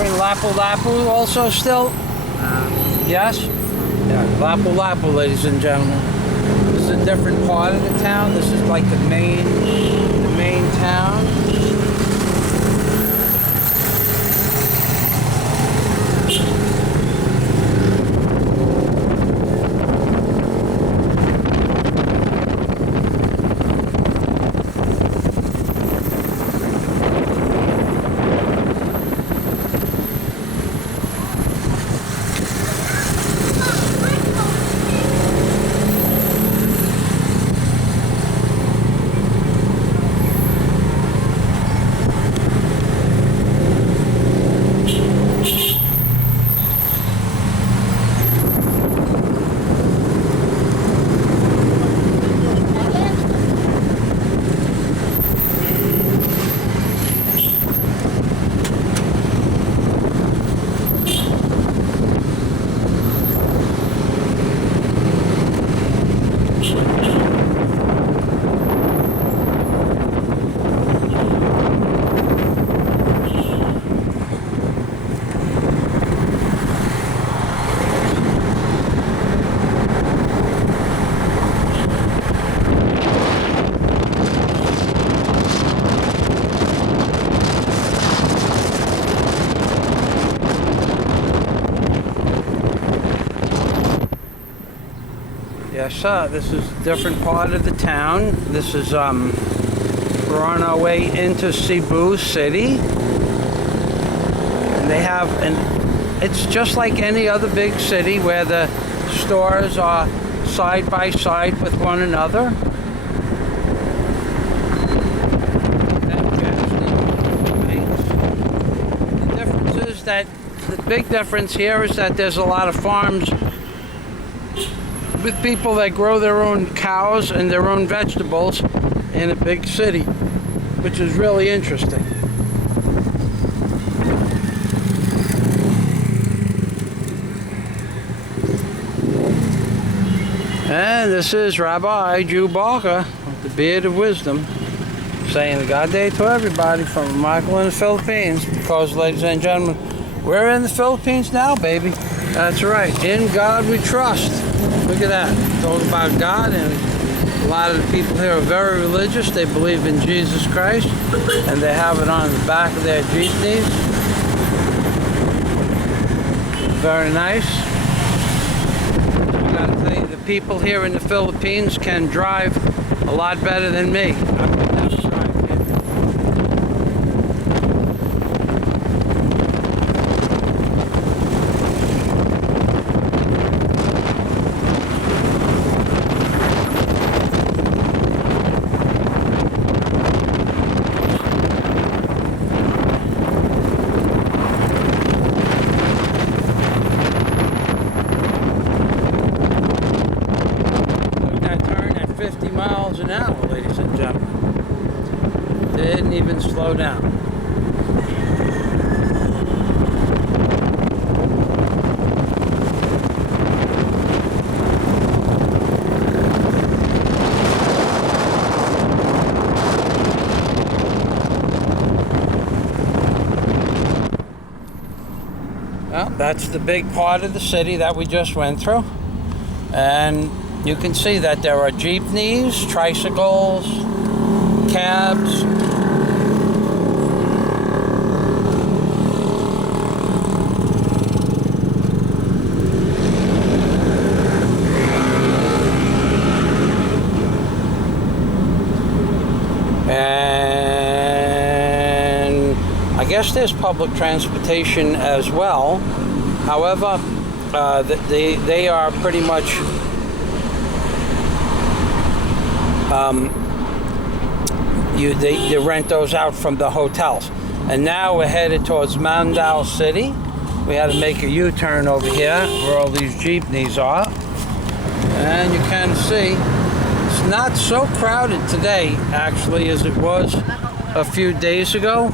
You're in Lapu Lapu also still? Yes? Yeah, Lapu Lapu, ladies and gentlemen. This is a different part of the town. This is like the main town. Yes, sir. This is a different part of the town. This is, we're on our way into Cebu City. And they have, it's just like any other big city where the stores are side by side with one another. The difference is that, the big difference here is that there's a lot of farms with people that grow their own cows and their own vegetables in a big city, which is really interesting. And this is Rabbi Jew Barker with the Beard of Wisdom, saying God day to everybody from Michael in the Philippines, because, ladies and gentlemen, we're in the Philippines now, baby. That's right. In God we trust. Look at that. It's all about God, and a lot of the people here are very religious. They believe in Jesus Christ, and they have it on the back of their jeepneys. Very nice. I gotta tell you, the people here in the Philippines can drive a lot better than me. I would never drive here. An hour, ladies and gentlemen. They didn't even slow down. Well, that's the big part of the city that we just went through. And you can see that there are jeepneys, tricycles, cabs. And I guess there's public transportation as well. However, they are pretty much they rent those out from the hotels. And now we're headed towards Mandao City. We had to make a U-turn over here where all these jeepneys are. And you can see it's not so crowded today, actually, as it was a few days ago.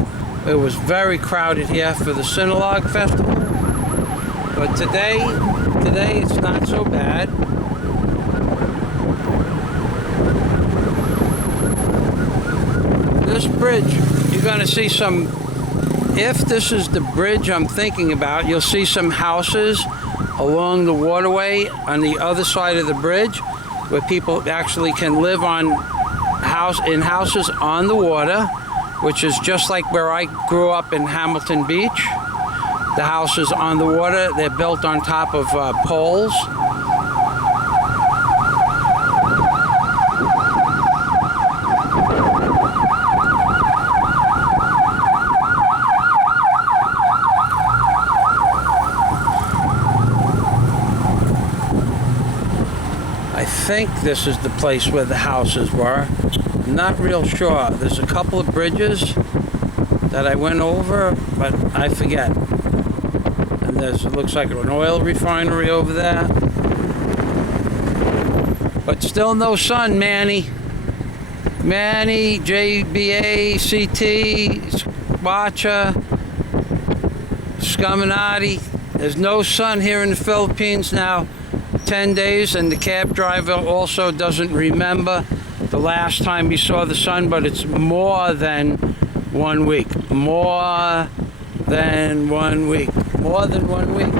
It was very crowded here for the Synagogue Festival. But today it's not so bad. This bridge, you're going to see some if this is the bridge I'm thinking about, you'll see some houses along the waterway on the other side of the bridge where people actually can live in houses on the water, which is just like where I grew up in Hamilton Beach. The houses on the water, they're built on top of poles. I think this is the place where the houses were. I'm not real sure. There's a couple of bridges that I went over, but I forget. And it looks like an oil refinery over there. But still no sun, Manny. Manny, JBA, CT, Squatcha, Scaminati. There's no sun here in the Philippines now. 10 days, and the cab driver also doesn't remember the last time he saw the sun, but it's more than 1 week. More than 1 week. More than 1 week.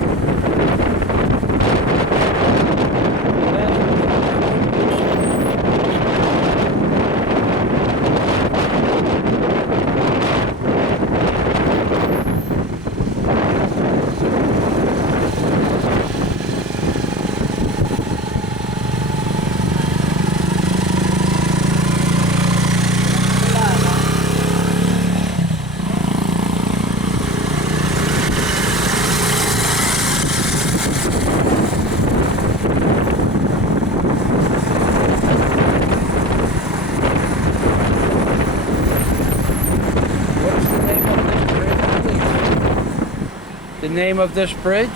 The name of this bridge?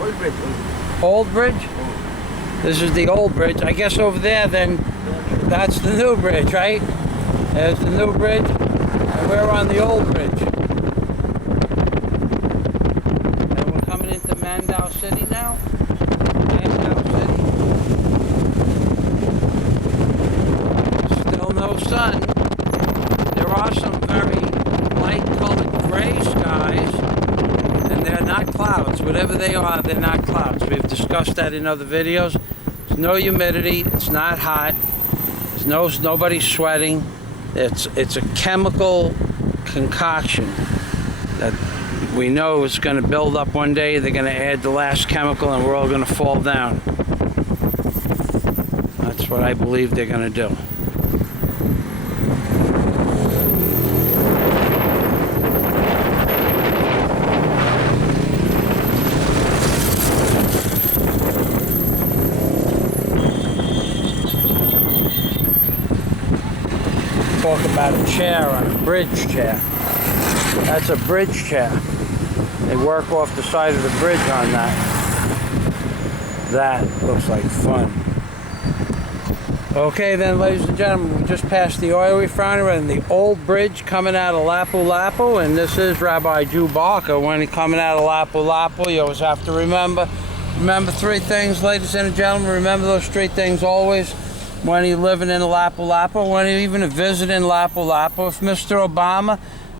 Old bridge. Old bridge? This is the old bridge. I guess over there then, that's the new bridge, right? There's the new bridge, and we're on the old bridge. And we're coming into Mandaue City now. Mandaue City. Still no sun. There are some very light-colored gray skies. And they're not clouds. Whatever they are, they're not clouds. We've discussed that in other videos. There's no humidity. It's not hot. There's nobody's sweating. It's a chemical concoction that we know is going to build up one day. They're going to add the last chemical, and we're all going to fall down. That's what I believe they're going to do. Talk about a chair on a bridge chair. That's a bridge chair. They work off the side of the bridge on that. That looks like fun. Okay then, ladies and gentlemen, we just passed the oil refinery and the old bridge coming out of Lapu Lapu, and this is Rabbi Jew Barker. When he's coming out of Lapu Lapu, you always have to remember three things, ladies and gentlemen. Remember those three things always. When you're living in Lapu Lapu, when you're even visiting Lapu Lapu, if Mr. Obama